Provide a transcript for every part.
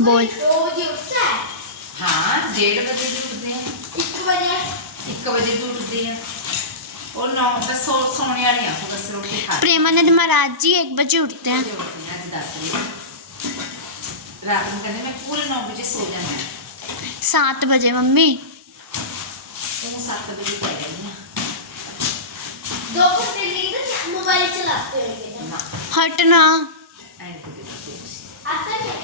ਬੋਲ दो बजे उठता है ਹਾਂ 1:30 ਵਜੇ ਵੀ ਉੱਠਦੇ ਆ एक बजे 1 ਵਜੇ ਵੀ ਉੱਠਦੇ ਆ ਉਹ 9 ਬਸ ਸੋ ਸੋਣੇ ਵਾਲੇ ਆ ਉਹ ਬਸ ਰੋਟੀ ਖਾ ਕੇ प्रेमानंद महाराज जी एक बजे उठते हैं ਵਜੇ ਉੱਠਦੇ ਆ, ਅੱਜ ਦੱਸ ਰਹੀ ਹਾਂ। ਰਾਤ ਨੂੰ ਕਹਿੰਦੇ ਮੈਂ ਪੂਰੇ 9 ਵਜੇ ਸੋ ਜਾਣਾ सात बजे मम्मी ਤੂੰ 7 ਵਜੇ ਕਹਿ ਰਹੀ ਆ दो घंटे नींद मोबाइल चलाते हैं ਨਾ हटना ਐਂ ਕਿਤੇ ਕਿਤੇ आता क्या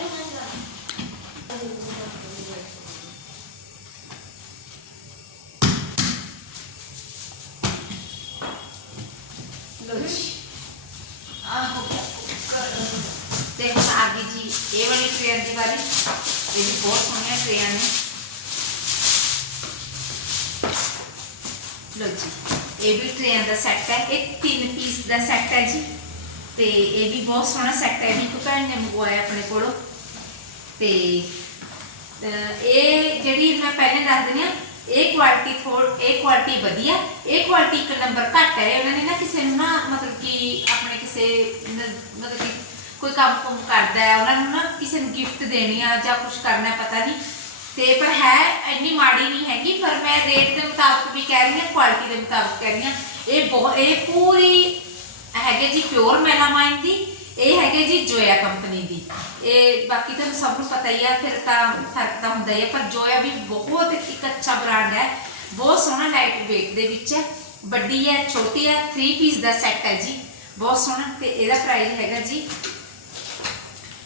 ਦੇਖੋ ਆਗੇ ਜੀ, ਇਹ ਵਾਲੀ ਟ੍ਰੇਨ ਦੀ ਵਾਰੀ। ਇਹ ਵੀ ਬਹੁਤ ਸੋਹਣੀਆਂ ਟ੍ਰੇਨਾਂ ਨੇ ਲੋ ਜੀ ਇਹ ਵੀ ਟ੍ਰੇਨ ਦਾ ਸੈੱਟ ਹੈ, ਇਹ ਤਿੰਨ ਪੀਸ ਦਾ ਸੈੱਟ ਹੈ ਜੀ। ਤੇ ਇਹ ਵੀ ਬਹੁਤ ਸੋਹਣਾ ਸੈੱਟ ਹੈ ਵੀ ਇੱਕ ਭੈਣ ਨੇ ਮੰਗਵਾਇਆ ਆਪਣੇ ਕੋਲੋਂ। ਤੇ ਇਹ ਜਿਹੜੀ ਮੈਂ ਪਹਿਲੇ ਦੱਸ ਦਿੰਦੀ ਆ, ਇਹ ਕੁਆਲਿਟੀ ਥੋੜ ਇਹ ਕੁਆਲਿਟੀ ਵਧੀਆ, ਇਹ ਕੁਆਲਿਟੀ ਇੱਕ ਨੰਬਰ ਘੱਟ ਹੈ। ਉਹਨਾਂ ਨੇ ਨਾ ਕਿਸੇ ਨੂੰ ਨਾ ਮਤਲਬ ਕਿ ਆਪਣੇ ਕਿਸੇ ਮਤਲਬ ਕਿ ਕੋਈ ਕੰਮ ਕੁਮ ਕਰਦਾ ਹੈ, ਉਹਨਾਂ ਨੂੰ ਨਾ ਕਿਸੇ ਨੂੰ ਗਿਫਟ ਦੇਣੀ ਆ ਜਾਂ ਕੁਝ ਕਰਨਾ ਪਤਾ ਨਹੀਂ। ਤੇ ਪਰ ਹੈ, ਇੰਨੀ ਮਾੜੀ ਨਹੀਂ ਹੈਗੀ, ਪਰ ਮੈਂ ਰੇਟ ਦੇ ਮੁਤਾਬਕ ਵੀ ਕਹਿ ਰਹੀ ਹਾਂ ਕੁਆਲਿਟੀ ਦੇ ਮੁਤਾਬਕ ਕਹਿ ਰਹੀ ਹਾਂ। ਇਹ ਬਹੁਤ ਇਹ ਪੂਰੀ ਹੈਗੇ ਜੀ ਪਿਓਰ ਮੈਲਾਮਾਈਨ ਦੀ ਇਹ ਹੈਗੇ ਜੀ ਜੋਇਆ ਕੰਪਨੀ ਦੀ। ਇਹ ਬਾਕੀ ਤੁਹਾਨੂੰ ਸਭ ਨੂੰ ਪਤਾ ਹੀ ਆ ਫਿਰ ਤਾਂ ਫ਼ਰਕ ਤਾਂ ਹੁੰਦਾ ਹੀ ਆ ਪਰ ਜੋਇਆ ਵੀ ਬਹੁਤ ਇੱਕ ਅੱਛਾ ਬ੍ਰਾਂਡ ਹੈ। ਬਹੁਤ ਸੋਹਣਾ ਲਾਈਟ weight ਦੇ ਵਿੱਚ ਹੈ। ਵੱਡੀ ਹੈ ਛੋਟੀ ਹੈ 3 ਪੀਸ ਦਾ ਸੈੱਟ ਹੈ ਜੀ। ਬਹੁਤ ਸੋਹਣਾ ਤੇ ਇਹਦਾ ਪ੍ਰਾਈਸ ਹੈਗਾ ਜੀ।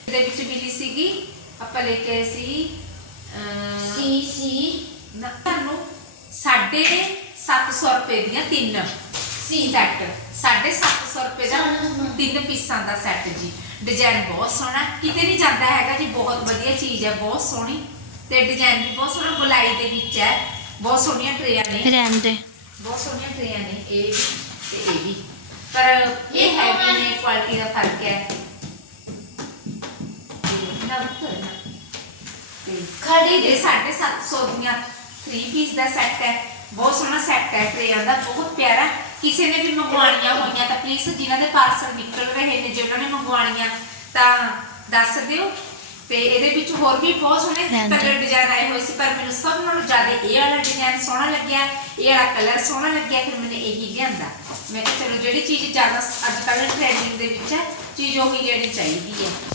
ਇਹਦੇ ਵਿੱਚ ਮਿਲੀ ਸੀਗੀ ਆਪਾਂ ਲੈ ਕੇ ਆਏ ਸੀ सी सी ਨਾ ਤੁਹਾਨੂੰ 750 ਰੁਪਏ ਦੀਆਂ ਤਿੰਨ ਸੀ। ਸੈੱਟ 750 ਰੁਪਏ ਦਾ ਤਿੰਨ ਪੀਸਾਂ ਦਾ ਸੈੱਟ ਜੀ। ਡਿਜ਼ਾਈਨ ਬਹੁਤ ਸੋਹਣਾ। ਕਿਤੇ ਨਹੀਂ ਜਾਂਦਾ ਹੈਗਾ ਜੀ ਬਹੁਤ ਵਧੀਆ ਚੀਜ਼ ਹੈ ਬਹੁਤ ਸੋਹਣੀ। ਤੇ ਡਿਜ਼ਾਈਨ ਵੀ ਬਹੁਤ ਸੋਹਣਾ। ਗੁਲਾਈ ਦੇ ਵਿੱਚ ਹੈ। ਬਹੁਤ ਸੋਹਣੀਆਂ ਟਰੇਆਂ ਨੇ। ਰਹਿਣ ਦੇ। ਬਹੁਤ ਸੋਹਣੀਆਂ ਟਰੇਆਂ ਨੇ। ਇਹ ਵੀ ਤੇ ਇਹ ਵੀ ਪਰ ਇਹ ਹੈ ਕਿ ਨੇ ਕੁਆਲਿਟੀ ਦਾ ਫ਼ਰਕ ਹੈ। ਖੜੀ ਦੇ 750 ਦੀਆਂ 3 ਪੀਸ ਦਾ ਸੈੱਟ ਹੈ। ਬਹੁਤ ਸੋਹਣਾ ਸੈੱਟ ਹੈ। ਟਰੇਆਂ ਦਾ ਬਹੁਤ ਪਿਆਰਾ ਕਿਸੇ ਨੇ ਵੀ ਮੰਗਵਾਉਣੀਆਂ ਹੋਈਆਂ ਤਾਂ ਪਲੀਜ਼ ਜਿਨ੍ਹਾਂ ਦੇ ਪਾਰਸਲ ਨਿਕਲ ਰਹੇ ਨੇ ਜੇ ਉਹਨਾਂ ਨੇ ਮੰਗਵਾਉਣੀਆਂ ਤਾਂ ਦੱਸ ਦਿਓ। ਤੇ ਇਹਦੇ ਵਿੱਚ ਹੋਰ ਵੀ ਬਹੁਤ ਸੋਹਣੇ। ਕਲਰ ਡਿਜ਼ਾਈਨ ਆਏ ਹੋਏ ਸੀ ਪਰ ਮੈਨੂੰ ਸਭ ਨਾਲੋਂ ਜ਼ਿਆਦਾ ਇਹ ਵਾਲਾ ਡਿਜ਼ਾਈਨ ਸੋਹਣਾ ਲੱਗਿਆ ਇਹ ਵਾਲਾ ਕਲਰ ਸੋਹਣਾ ਲੱਗਿਆ ਫਿਰ ਮੈंने ਇਹੀ ਲਿਆਂਦਾ। ਮੈਂ ਕਿਹਾ ਚਲੋ ਜਿਹੜੀ ਚੀਜ਼ ਜ਼ਿਆਦਾ ਅੱਜ ਕੱਲ੍ਹ ਟ੍ਰੈਂਡਿੰਗ ਦੇ ਵਿੱਚ ਹੈ ਚੀਜ਼ ਉਹੀ ਲੈਣੀ ਚਾਹੀਦੀ ਹੈ।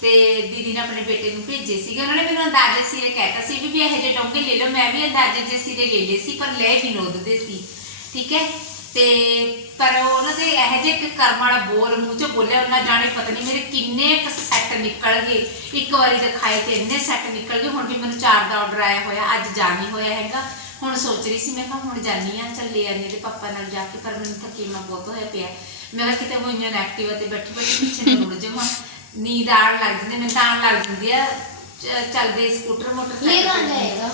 ਤੇ ਦੀਦੀ ਨੇ ਆਪਣੇ ਬੇਟੇ ਨੂੰ ਭੇਜੇ ਸੀਗੇ। ਉਹਨਾਂ ਨੇ ਮੈਨੂੰ ਅੰਦਾਜ਼ੇ ਸਿਰੇ ਕਹਿਤਾ ਸੀ ਵੀ ਵੀ ਇਹ ਜਿਹੇ ਡੋਂਗੇ ਲੈ ਲਓ। ਮੈਂ ਵੀ ਅੰਦਾਜ਼ੇ ਜੇ ਸਿਰੇ ਲੈ ਲਏ ਸੀ, ਪਰ ਲੈ ਵਿਨੋਦ ਦੇ ਸੀ। ਠੀਕ ਹੈ? ਤੇ ਪਰ ਉਹਨਾਂ ਦੇ ਇਹ ਜਿਹੇ ਇੱਕ ਕਰਮ ਵਾਲਾ ਬੋਲ ਮੂੰਹ ਚ ਬੋਲਿਆ, ਉਹਨਾਂ ਜਾਣੇ ਪਤਾ ਨਹੀਂ ਮੇਰੇ ਕਿੰਨੇ ਕ ਸੈੱਟ ਨਿਕਲ ਗਏ। ਇੱਕ ਵਾਰੀ ਦਿਖਾਏ ਤੇ ਇੰਨੇ ਸੈੱਟ ਨਿਕਲ ਗਏ। ਹੁਣ ਵੀ ਮੈਨੂੰ ਚਾਰ ਦਾ ਆਰਡਰ ਆਇਆ ਹੋਇਆ, ਅੱਜ ਜਾ ਨਹੀਂ ਹੋਇਆ ਹੈਗਾ। ਹੁਣ ਸੋਚ ਰਹੀ ਸੀ, ਮੈਂ ਕਿਹਾ ਹੁਣ ਜਾਨੀ ਆ ਚੱਲੇ ਆ ਇਹਦੇ ਪਾਪਾ ਨਾਲ ਜਾ ਕੇ, ਪਰ ਮੈਨੂੰ ਥਕੇਮਾ ਬਹੁਤ ਹੋਇਆ ਪਿਆ। ਮੈਂ ਕਿਹਾ ਕਿਤੇ ਉਹ ਇੰਜਨ ਐਕਟਿਵਾ ਤੇ ਬੈਠੀ ਬੈਠੀ ਪਿੱਛੇ ਨੂੰ ਮੁੜ ਨੀਂਦ ਆਣ ਲੱਗ ਜਾਂਦੀ ਮੈਨੂੰ ਤਾਂ ਆਉਣ ਲੱਗ ਜਾਂਦੀ ਆ ਚ- ਚੱਲਦੇ ਸਕੂਟਰ ये ਮੋਟਰਸਾਈਕਲ कहाँ ਤੇ। जाएगा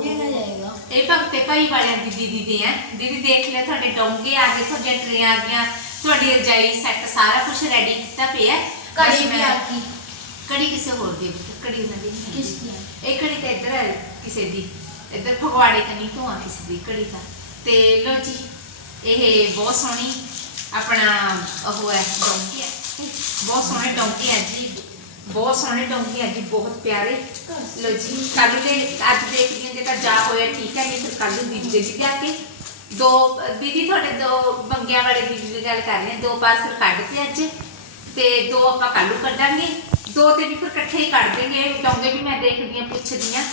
ये कहाँ जाएगा ਇਹ ਭਗਤੇ ਭਾਈ ਵਾਲਿਆਂ ਦੀ ਦੀਦੀ ਦੇ ਆ ਦੀਦੀ ਦੇਖ ਲਿਆ ਤੁਹਾਡੇ ਡੋਂਗੇ ਆ ਗਏ ਤੁਹਾਡੀਆਂ ਟਰੇਆਂ ਆ ਗਈਆਂ ਤੁਹਾਡੀ ਰਜਾਈ ਸੈੱਟ ਸਾਰਾ ਕੁਝ ਰੈਡੀ ਕੀਤਾ ਪਿਆ कड़ी ਬਸ भी ਮੈਂ- आकी ਕੜੀ ਕਿਸੇ ਹੋਰ ਦੀ ਪੁੱਤ, ਕੜੀ ਉਹਨਾਂ ਦੀ ਨਹੀਂ ਹੈਗੀ। किसकी है? ਇਹ ਕੜੀ ਤਾਂ ਇੱਧਰ ਹੈ ਕਿਸੇ ਦੀ ਇੱਧਰ ਫਗਵਾੜੇ ਤਾਂ ਨਹੀਂ ਧੂਆ ਕਿਸੇ ਦੀ ਕੜੀ ਤਾਂ ਤੇ ਲੋ ਜੀ ਇਹ ਬਹੁਤ ਸੋਹਣੀ ਆਪਣਾ ਉਹ ਹੈ ਡੋਂਕੀ ਹੈ। ਬਹੁਤ ਸੋਹਣੇ ਡੋਂਕੀ ਹੈ ਜੀ। ਬਹੁਤ ਸੋਹਣੇ ਡੋਂਕੀ ਹੈ ਜੀ, ਬਹੁਤ ਪਿਆਰੇ। ਲੋ ਜੀ ਕੱਲ ਦੇ ਅੱਜ ਦੇਖਦੀ ਹਾਂ ਜੇ ਤਾਂ ਜਾ ਹੋਇਆ ਠੀਕ ਹੈ, ਨਹੀਂ ਫਿਰ ਕੱਲ ਨੂੰ ਦੀਦੀ ਜੀ ਜਾ ਕੇ ਦੋ ਦੀਦੀ ਤੁਹਾਡੇ ਦੋ ਬੰਗਿਆਂ ਵਾਲੇ ਦੀਦੀ ਦੀ ਗੱਲ ਕਰ ਰਹੇ ਹਾਂ। ਦੋ ਪਾਰਸਲ ਕੱਢ ਕੇ ਅੱਜ ਤੇ ਦੋ ਆਪਾਂ ਕੱਲ੍ਹ ਨੂੰ ਕੱਢਾਂਗੇ। ਦੋ ਤੇ ਵੀ ਫਿਰ ਇਕੱਠੇ ਹੀ ਕੱਢ ਦੇਂਗੇ ਡੋਂਗੇ ਵੀ ਮੈਂ ਦੇਖਦੀ ਹਾਂ, ਪੁੱਛਦੀ ਹਾਂ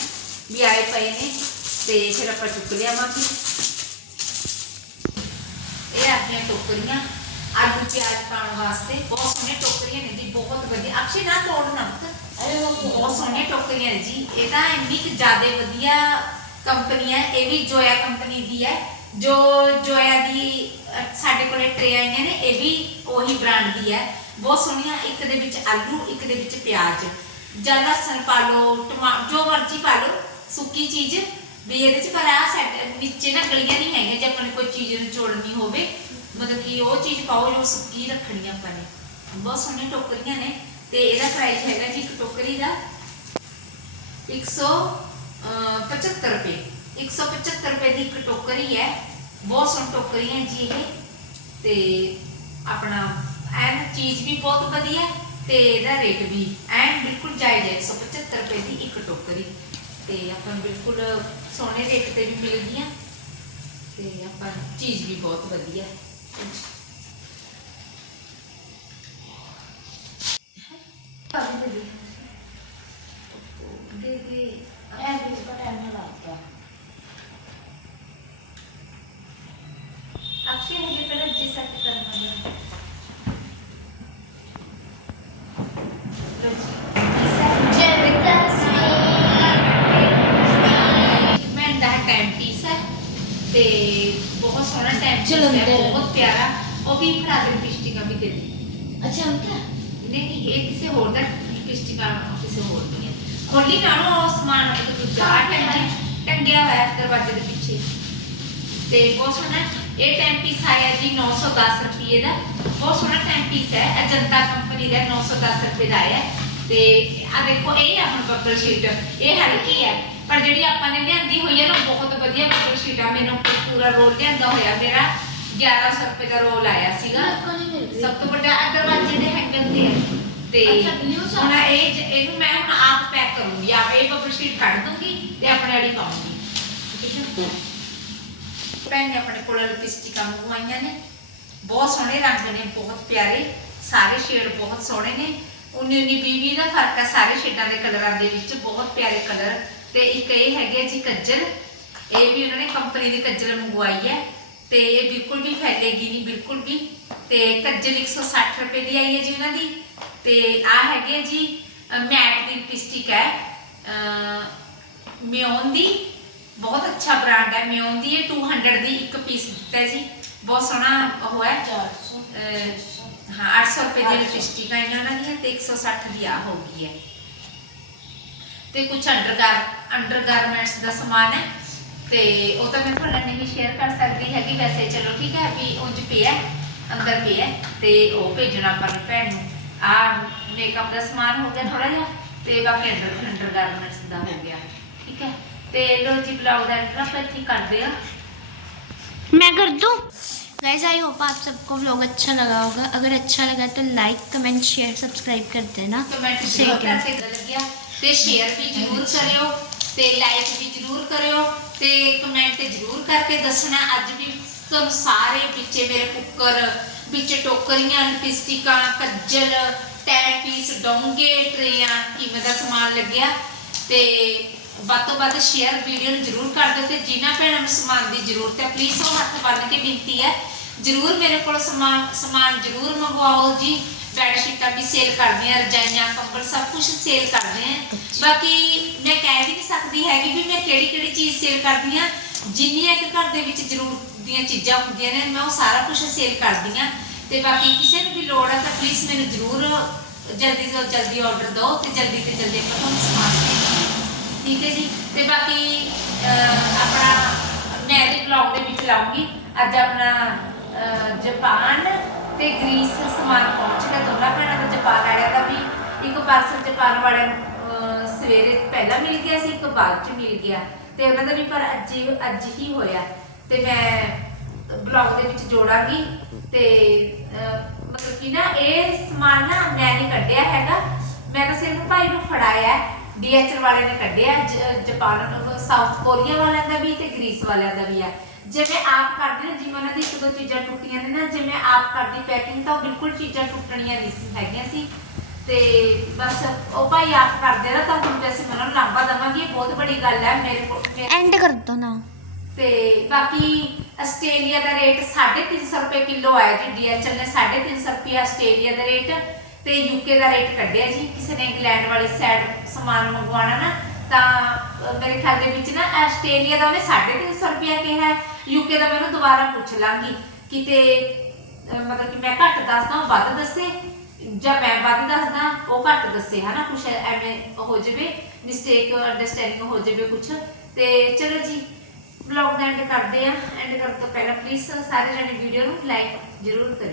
ਵੀ ਆਏ ਪਏ ਨੇ ਤੇ ਫਿਰ ਆਪਾਂ ਚੁੱਕ ਲਿਆਵਾਂਗੇ। ਸੋਹਣੀਆਂ ਟੋਕਰੀਆਂ। ਆਲੂ ਪਿਆਜ਼ ਪਾਉਣ ਵਾਸਤੇ ਬਹੁਤ ਸੋਹਣੀਆਂ ਟੋਕਰੀਆਂ ਨੇ ਜੀ ਬਹੁਤ ਵਧੀਆ। ਅਕਸ਼ੇ ਨਾ ਤੋੜਨਾ ਅਰੇ ਬਹੁਤ ਸੋਹਣੀਆਂ ਟੋਕਰੀਆਂ ਜੀ। ਇਹ ਤਾਂ ਇੰਨੀ ਕਿ ਜ਼ਿਆਦਾ ਵਧੀਆ ਕੰਪਨੀ ਇਹ ਵੀ ਜੋਇਆ ਕੰਪਨੀ ਦੀ ਹੈ। ਜੋ ਜੋਇਆ ਦੀ ਸਾਡੇ ਕੋਲੇ ਟਰੇ ਆਈਆਂ ਨੇ ਇਹ ਵੀ ਉਹੀ ਬ੍ਰਾਂਡ ਦੀ ਹੈ। ਬਹੁਤ ਸੋਹਣੀਆਂ ਇੱਕ ਦੇ ਵਿੱਚ ਆਲੂ ਇੱਕ ਦੇ ਵਿੱਚ ਪਿਆਜ਼। ਜਾਂ ਲਸਣ ਪਾ ਲਓ ਜੋ ਮਰਜ਼ੀ ਪਾ ਲਓ ਸੁੱਕੀ ਚੀਜ਼। ਵੀ ਇਹਦੇ ਚ ਪਰ ਆ ਸੈਟ ਨੀਚੇ ਨਾ ਗਲੀਆਂ ਨਹੀਂ ਹੈਗੀਆਂ ਜੇ ਆਪਾਂ ਕੋਈ ਚੀਜ਼ ਨੂੰ ਜੋੜਨੀ ਹੋਵੇ। ਮਤਲਬ ਕਿ ਉਹ ਚੀਜ਼ ਪਾਓ ਜੋ ਸੁੱਕੀ ਰੱਖਣੀ ਆਪਾਂ ਨੇ। ਬਹੁਤ ਸੋਹਣੀਆਂ ਟੋਕਰੀਆਂ ਨੇ ਤੇ ਇਹਦਾ ਪ੍ਰਾਈਸ ਹੈਗਾ ਜੀ ਇੱਕ ਟੋਕਰੀ ਦਾ 175 ਰੁਪਏ। 175 ਰੁਪਏ ਦੀ ਇੱਕ ਟੋਕਰੀ ਹੈ। ਬਹੁਤ ਸੋਹਣੀ ਟੋਕਰੀ ਹੈ ਜੀ ਇਹ। ਤੇ ਆਪਣਾ ਐਨ ਚੀਜ਼ ਵੀ ਬਹੁਤ ਵਧੀਆ ਤੇ ਇਹਦਾ ਰੇਟ ਵੀ ਐਨ ਬਿਲਕੁਲ ਜਾਇਜ਼ ਹੈ। 175 ਰੁਪਏ ਦੀ ਇੱਕ ਟੋਕਰੀ। ਤੇ ਆਪਾਂ ਬਿਲਕੁਲ ਸੋਹਣੇ ਰੇਟ ਤੇ ਵੀ ਮਿਲ ਗਈਆਂ ਤੇ ਆਪਾਂ ਚੀਜ਼ ਵੀ ਬਹੁਤ ਵਧੀਆ। ਹੈ अक्षय मुझे पहले जी सकते करना है ਸੋਹਣਾ ਟਾਈਮ ਪੀਸ ਹੈ ਜਲੰਧਰ। ਬਹੁਤ ਪਿਆਰਾ ਉਹ ਵੀ ਫੜਾ ਦੇ ਲਿਪਸਟਿਕਾਂ ਵੀ ਦੇ ਦੇ अच्छा उनका ਨਹੀਂ ਨਹੀਂ ਇਹ ਕਿਸੇ ਹੋਰ ਦਾ ਲਿਪਸਟਿਕਾਂ ਕਿਸੇ ਹੋਰ ਦੀ ਹੈ ਖੋਲੀ ਨਾ ਉਹ ਸਮਾਨ ਉਹ ਦੂਜਾ ਟੰਗਿਆ ਟੰਗਿਆ ਹੋਇਆ ਹੈ ਦਰਵਾਜ਼ੇ ਦੇ ਪਿੱਛੇ ਤੇ ਬਹੁਤ ਸੋਹਣਾ ਇਹ ਟਾਈਮ ਪੀਸ ਆਇਆ ਜੀ 910 ਰੁਪਏ ਦਾ ਬਹੁਤ ਸੋਹਣਾ ਟਾਈਮ ਪੀਸ ਹੈ ਅਜੰਤਾ ਕੰਪਨੀ ਦਾ 910 ਰੁਪਏ ਦਾ ਆਇਆ ਹੈ। ਤੇ ਆ ਦੇਖੋ ਇਹ ਆਪਣਾ ਬੱਬਲ ਸ਼ੀਟ ਇਹ ਹਲਕੀ ਹੈ ਪਰ ਜਿਹੜੀ ਆਪਾਂ ਨੇ ਲਿਆਂਦੀ ਹੋਈ ਹੈ ਨਾ ਬਹੁਤ ਵਧੀਆ ਬੱਬਲ ਸ਼ੀਟ ਆ ਮੈਨੂੰ ਪੂਰਾ ਰੋਲ ਲਿਆਂਦਾ ਹੋਇਆ ਮੇਰਾ 1100 ਰੁਪਏ ਦਾ ਰੋਲ ਆਇਆ ਸੀਗਾ। ਸਭ ਤੋਂ ਵੱਡਾ ਆ ਦਰਵਾਜ਼ੇ ਦੇ ਹੈਂਗਰ ਤੇ ਹੈ ਤੇ ਹੁਣ ਇਹ ਇਹਨੂੰ ਮੈਂ ਹੁਣ ਆਪ ਪੈਕ ਕਰੂੰਗੀ। ਆਪ ਇਹ ਪਪਰ ਸ਼ੀਟ ਕੱਢ ਦੂੰਗੀ ਤੇ ਆਪਣੇ ਵਾਲੀ ਪਾਉਂਗੀ ਠੀਕ ਹੈ? ਭੈਣ ਆਪਣੇ ਕੋਲ ਲਿਪਸਟਿਕਾਂ ਮੰਗਵਾਈਆਂ ਨੇ। ਬਹੁਤ ਸੋਹਣੇ ਰੰਗ ਨੇ ਬਹੁਤ ਪਿਆਰੇ। ਸਾਰੇ ਸ਼ੇਡ ਬਹੁਤ ਸੋਹਣੇ ਨੇ। 19 19 20 ਦਾ ਫ਼ਰਕ ਆ ਸਾਰੇ ਸ਼ੇਡਾਂ ਦੇ ਕਲਰਾਂ ਦੇ ਵਿੱਚ। ਬਹੁਤ ਪਿਆਰੇ ਕਲਰ ਤੇ ਇੱਕ ਇਹ ਹੈਗੇ ਜੀ ਕੱਜਲ। ਇਹ ਵੀ ਉਹਨਾਂ ਨੇ ਕੰਪਨੀ ਦੀ ਕੱਜਲ ਮੰਗਵਾਈ ਹੈ। ਤੇ ਇਹ ਬਿਲਕੁਲ ਵੀ ਫੈਲੇਗੀ ਨਹੀਂ ਬਿਲਕੁਲ ਵੀ। ਤੇ ਕੱਜਲ 160 ਰੁਪਏ ਦੀ ਆਈ ਹੈ ਜੀ ਉਹਨਾਂ ਦੀ। ਤੇ ਆ ਹੈਗੇ ਜੀ ਮੈਟ ਦੀ ਲਿਪਸਟਿਕ ਹੈ। ਮਿਓਨ ਦੀ ਬਹੁਤ ਅੱਛਾ ਬ੍ਰਾਂਡ ਹੈ। ਮਿਓਨ ਦੀ ਇਹ 200 ਦੀ ਇੱਕ ਪੀਸ ਦਿੱਤਾ ਹੈ ਜੀ। ਬਹੁਤ ਸੋਹਣਾ ਉਹ 400 ਹਾਂ 800 ਰੁਪਏ ਦੀ ਲਿਪਸਟਿਕ ਆਈਆਂ ਉਹਨਾਂ ਦੀਆਂ ਤੇ 160 ਦੀ ਆ ਹੋ ਗਈ ਹੈ। ਤੇ ਕੁਝ ਅੰਡਰਗਾਰ ਅੰਡਰਗਾਰਮੈਂਟਸ ਦਾ ਸਮਾਨ ਹੈ। ਤੇ ਉਹ ਤਾਂ ਮੈਂ ਤੁਹਾਡੇ ਨਾਲ ਨਹੀਂ ਸ਼ੇਅਰ ਕਰ ਸਕਦੀ ਹੈਗੀ ਵੈਸੇ ਚਲੋ ਠੀਕ ਹੈ ਵੀ ਉਂਝ ਪਿਆ ਹੈ, ਅੰਦਰ ਪਿਆ ਹੈ, ਤੇ ਉਹ ਭੇਜਣਾ ਆਪਾਂ ਨੂੰ ਭੈਣ ਨੂੰ ਆ ਮੇਕਅਪ ਦਾ ਸਮਾਨ ਹੋ ਗਿਆ ਥੋੜਾ ਜਿਹਾ ਤੇ ਬਾਕੀ ਅੰਡਰ ਅੰਡਰਗਾਰਮੈਂਟਸ ਦਾ ਹੋ ਗਿਆ ਠੀਕ ਹੈ ਤੇ ਲੋ ਜੀ ਬਲਾਉ ਦਾ ਐਡਰ ਆਪਾਂ ਇੱਥੇ ਕਰਦੇ ਆ मैं कर दूँ गाइज आई होप आप सबको व्लॉग अच्छा लगा होगा अगर अच्छा लगा तो लाइक कमेंट शेयर सब्सक्राइब कर देना ਕਮੈਂਟ Stay ਜ਼ਰੂਰ tuned. ਕਰਕੇ ਲੱਗਿਆ ਤੇ ਸ਼ੇਅਰ ਵੀ ਜ਼ਰੂਰ ਕਰਿਓ ਤੇ ਲਾਈਕ ਵੀ ਜ਼ਰੂਰ ਕਰਿਓ ਤੇ ਕਮੈਂਟ ਜ਼ਰੂਰ ਕਰਕੇ ਦੱਸਣਾ। ਅੱਜ ਵੀ ਤੁਹਾਨੂੰ ਸਾਰੇ ਵਿੱਚੇ ਮੇਰੇ ਕੁੱਕਰ, ਵਿੱਚ ਟੋਕਰੀਆਂ, ਲਿਪਸਟਿਕਾਂ ਕੱਜਲ ਟੈਗ ਪੀਸ ਡੋਂਗੇ, ਟਰੇਆਂ, ਕਿਵੇਂ ਦਾ ਸਮਾਨ ਲੱਗਿਆ। ਤੇ ਵੱਧ ਤੋਂ ਵੱਧ ਸ਼ੇਅਰ ਵੀਡੀਓ ਨੂੰ ਜ਼ਰੂਰ ਕਰ ਦਿਓ ਤੇ ਜਿਨ੍ਹਾਂ ਭੈਣਾਂ ਨੂੰ ਸਮਾਨ ਦੀ ਜ਼ਰੂਰਤ ਹੈ ਪਲੀਜ਼ ਉਹ ਹੱਥ ਬੰਨ੍ਹ ਕੇ ਬੇਨਤੀ ਹੈ। ਜ਼ਰੂਰ ਮੇਰੇ ਕੋਲ ਸਮਾਨ ਸਮਾਨ ਜ਼ਰੂਰ ਮੰਗਵਾਓ ਜੀ। ਬੈੱਡ ਸ਼ੀਟਾਂ ਵੀ ਸੇਲ ਕਰਦੇ ਆ ਰਜਾਈਆਂ, ਕੰਬਲ ਸਭ ਕੁਝ ਸੇਲ ਕਰਦੇ ਆ। ਬਾਕੀ ਮੈਂ ਕਹਿ ਵੀ ਨਹੀਂ ਸਕਦੀ ਹੈਗੀ ਵੀ ਮੈਂ ਕਿਹੜੀ ਕਿਹੜੀ ਚੀਜ਼ ਸੇਲ ਕਰਦੀ ਆ ਜਿੰਨੀਆਂ ਕਿ ਘਰ ਦੇ ਵਿੱਚ ਜ਼ਰੂਰਤ ਦੀਆਂ ਚੀਜ਼ਾਂ ਹੁੰਦੀਆਂ ਨੇ ਮੈਂ ਉਹ ਸਾਰਾ ਕੁਝ ਸੇਲ ਕਰਦੀ ਆ ਤੇ ਬਾਕੀ ਕਿਸੇ ਨੂੰ ਵੀ ਲੋੜ ਹੈ ਤਾਂ ਪਲੀਜ਼ ਮੈਨੂੰ ਜ਼ਰੂਰ ਜਲਦੀ ਤੋਂ ਜਲਦੀ ਆਰਡਰ ਦਿਓ ਤੇ ਜਲਦੀ ਤੇ ਜਲਦੀ ਆਪਾਂ ਤੁਹਾਨੂੰ ਸਮਾਨ ਭੇਜਾਂਗੇ ਠੀਕ ਹੈ ਜੀ? ਤੇ ਬਾਕੀ ਅਹ, ਆਪਣਾ ਮੈਂ ਇਹਦੇ ਬਲੌਗ ਦੇ ਵਿੱਚ ਲਾਉਂਗੀ। ਅੱਜ ਆਪਣਾ ਅਹ, ਜਾਪਾਨ ਤੇ ਗ੍ਰੀਸ ਸਮਾਨ ਪਹੁੰਚ ਗਿਆ ਦੋਨਾਂ ਭੈਣਾਂ ਦਾ ਜਾਪਾਨ ਵਾਲਿਆਂ ਦਾ ਵੀ। ਇੱਕ ਪਾਰਸਲ ਜਾਪਾਨ ਵਾਲਿਆਂ ਨੂੰ ਅਹ, ਸਵੇਰੇ ਪਹਿਲਾਂ ਮਿਲ ਗਿਆ ਸੀ, ਇੱਕ ਬਾਅਦ ਚ ਮਿਲ ਗਿਆ। ਤੇ ਉਹਨਾਂ ਦਾ ਵੀ ਪਰ ਅੱਜ ਹੀ- ਅੱਜ ਹੀ ਹੋਇਆ। ਤੇ ਮੈਂ ਬਲੌਗ ਦੇ ਵਿੱਚ ਜੋੜਾਂਗੀ। ਤੇ ਮਤਲਬ ਕਿ ਨਾ ਇਹ ਸਮਾਨ ਨਾ ਮੈਂ ਨਹੀਂ ਕੱਢਿਆ ਹੈਗਾ। ਮੈਂ ਤਾਂ ਸਿਰਫ ਭਾਈ ਨੂੰ ਫੜਾਇਆ ਡੀਐਚਐਲ ਵਾਲੇ ਨੇ ਕੱਢਿਆ ਜਾਪਾਨ ਸਾਊਥ ਕੋਰੀਆ ਵਾਲਿਆਂ ਦਾ ਵੀ ਤੇ ਗ੍ਰੀਸ ਵਾਲਿਆਂ ਦਾ ਵੀ ਆ ਜਿਵੇਂ ਆਪ ਕਰਦੇ ਨਾ ਜਿਵੇਂ ਉਹਨਾਂ ਦੀ ਇੱਕ ਦੋ ਚੀਜ਼ਾਂ ਟੁੱਟੀਆਂ ਨੇ ਨਾ, ਜੇ ਆਪ ਕਰਦੀ ਪੈਕਿੰਗ ਤਾਂ ਬਿਲਕੁਲ ਚੀਜ਼ਾਂ ਟੁੱਟਣੀਆਂ ਨਹੀਂ ਸੀ, ਹੈਗੀਆਂ ਸੀ। ਤੇ ਬਸ ਉਹ ਭਾਈ ਆਪ ਕਰਦੇ ਨਾ ਤਾਂ ਹੁਣ ਵੈਸੇ ਮੈਂ ਨੂੰ ਲਾਂਭਾ ਦਵਾਂਗੀ ਇਹ ਬਹੁਤ ਵੱਡੀ ਗੱਲ ਹੈ ਮੇਰੇ ਕੋਲ ਐਂਡ ਕਰ ਦੋ ਨਾ। ਤੇ ਬਾਕੀ ਆਸਟ੍ਰੇਲੀਆ ਦਾ ਰੇਟ 350 ਰੁਪਏ ਕਿਲੋ ਹੈ ਜੀ ਡੀਐਚਐਲ ਨੇ 350 ਰੁਪਏ ਆਸਟ੍ਰੇਲੀਆ ਦਾ ਰੇਟ ਤੇ ਯੂਕੇ ਦਾ ਰੇਟ ਕੱਢਿਆ ਜੀ ਕਿਸੇ ਨੇ ਇੰਗਲੈਂਡ ਵਾਲੀ ਸਾਈਡ ਸਮਾਨ ਮੰਗਵਾਣਾ ਨਾ ਤਾਂ ਮੇਰੇ ਖਿਆਲ ਦੇ ਵਿੱਚ ਨਾ ਆਸਟ੍ਰੇਲੀਆ ਦਾ ਉਹਨੇ 350 ਰੁਪਏ ਕਿਹਾ ਯੂਕੇ ਦਾ ਮੈਨੂੰ ਦੁਬਾਰਾ ਪੁੱਛ ਲਾਂਗੀ ਕਿਤੇ ਮਤਲਬ ਕਿ ਮੈਂ ਘੱਟ ਦੱਸਦਾ ਵੱਧ ਦੱਸੇ ਜਾਂ ਮੈਂ ਵੱਧ ਦੱਸਦਾ, ਉਹ ਘੱਟ ਦੱਸੇ, ਹਨਾ, ਕੁਛ ਐਵੇਂ ਹੋ ਜਾਵੇ ਮਿਸਟੇਕ ਅੰਡਰਸਟੈਂਡਿੰਗ ਹੋ ਜਾਵੇ ਕੁਛ। ਤੇ ਚਲੋ ਜੀ ਵਲੌਗ ਦਾ ਐਂਡ ਕਰਦੇ ਆ ਐਂਡ ਕਰਨ ਤੋਂ ਪਹਿਲਾਂ ਪਲੀਜ਼ ਸਾਰੇ ਜਣੇ ਵੀਡੀਓ ਨੂੰ ਲਾਈਕ ਜ਼ਰੂਰ ਕਰਿਓ।